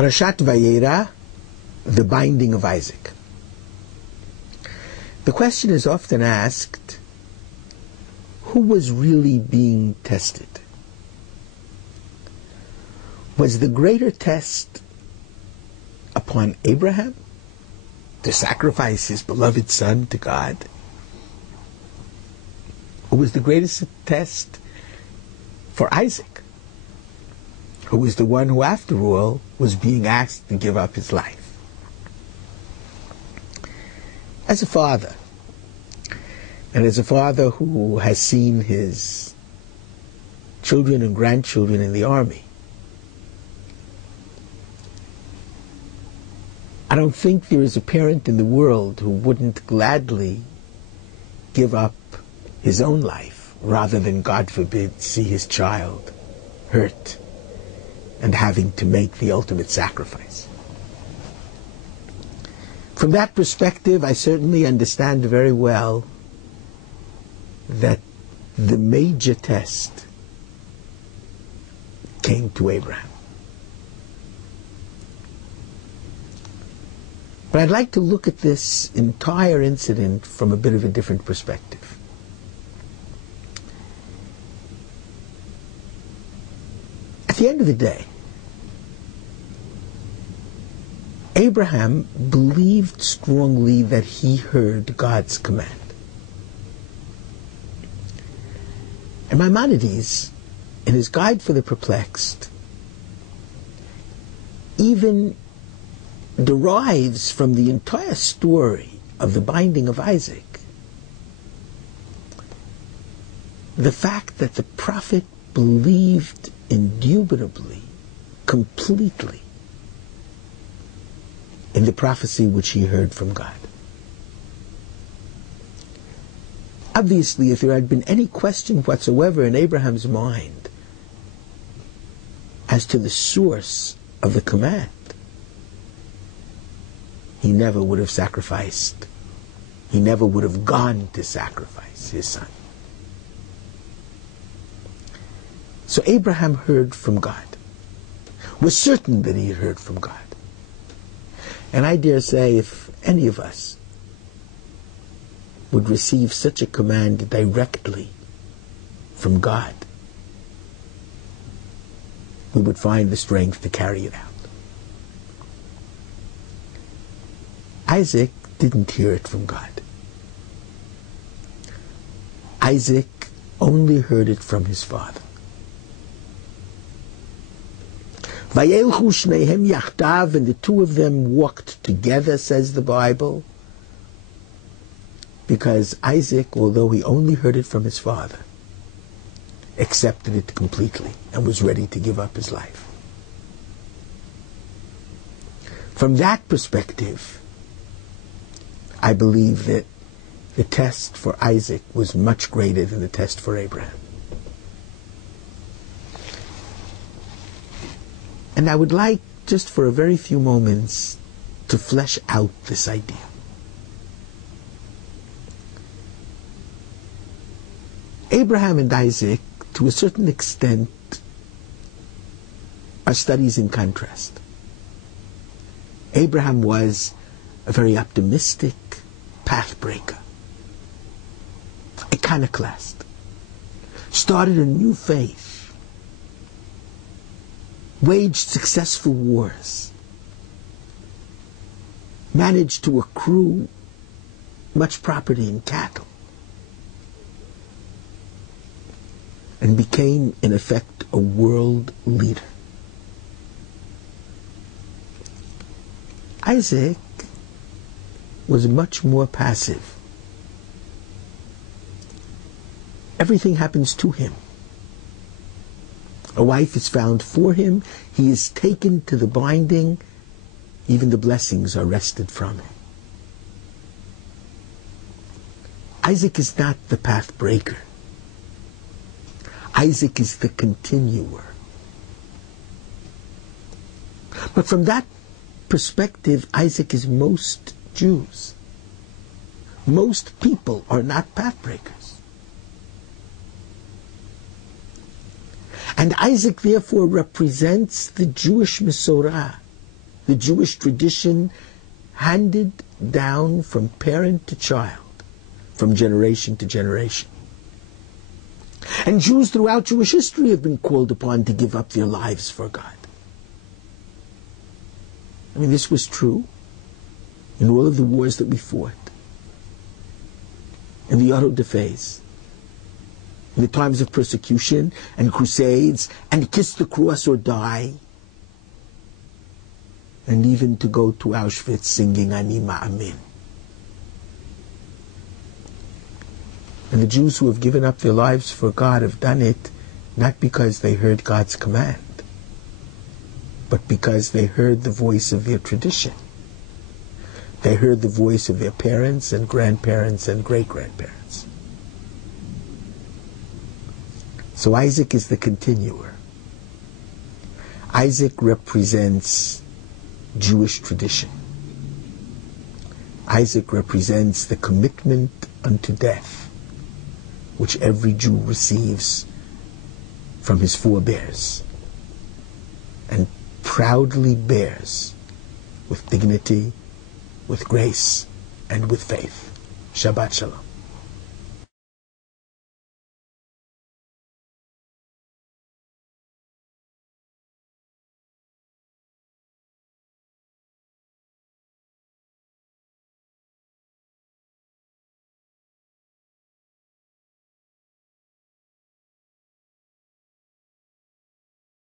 Parashat Vayera, the binding of Isaac. The question is often asked, who was really being tested? Was the greater test upon Abraham to sacrifice his beloved son to God? Or was the greatest test for Isaac, who was the one who, after all, was being asked to give up his life? As a father, and as a father who has seen his children and grandchildren in the army, I don't think there is a parent in the world who wouldn't gladly give up his own life rather than, God forbid, see his child hurt and having to make the ultimate sacrifice. From that perspective, I certainly understand very well that the major test came to Abraham. But I'd like to look at this entire incident from a bit of a different perspective. At the end of the day, Abraham believed strongly that he heard God's command. And Maimonides, in his Guide for the Perplexed, even derives from the entire story of the binding of Isaac the fact that the prophet believed indubitably, completely, in the prophecy which he heard from God. Obviously, if there had been any question whatsoever in Abraham's mind as to the source of the command, he never would have sacrificed. He never would have gone to sacrifice his son. So Abraham heard from God, was certain that he had heard from God. And I dare say if any of us would receive such a command directly from God, we would find the strength to carry it out. Isaac didn't hear it from God. Isaac only heard it from his father. Vayelchu shnehem yachdav, and the two of them walked together, says the Bible, because Isaac, although he only heard it from his father, accepted it completely and was ready to give up his life. From that perspective, I believe that the test for Isaac was much greater than the test for Abraham. And I would like, just for a very few moments, to flesh out this idea. Abraham and Isaac, to a certain extent, are studies in contrast. Abraham was a very optimistic pathbreaker, iconoclast, started a new faith, waged successful wars, managed to accrue much property and cattle, and became, in effect, a world leader. Isaac was much more passive. Everything happens to him. A wife is found for him. He is taken to the binding. Even the blessings are wrested from him. Isaac is not the path breaker. Isaac is the continuer. But from that perspective, Isaac is most Jews. Most people are not path breakers. And Isaac therefore represents the Jewish Masorah, the Jewish tradition handed down from parent to child, from generation to generation. And Jews throughout Jewish history have been called upon to give up their lives for God. I mean, this was true in all of the wars that we fought, in the auto da fés, in the times of persecution and crusades, and kiss the cross or die, and even to go to Auschwitz singing Ani Ma'amin. And the Jews who have given up their lives for God have done it not because they heard God's command, but because they heard the voice of their tradition. They heard the voice of their parents and grandparents and great-grandparents. So Isaac is the continuer. Isaac represents Jewish tradition. Isaac represents the commitment unto death which every Jew receives from his forebears and proudly bears with dignity, with grace, and with faith. Shabbat Shalom.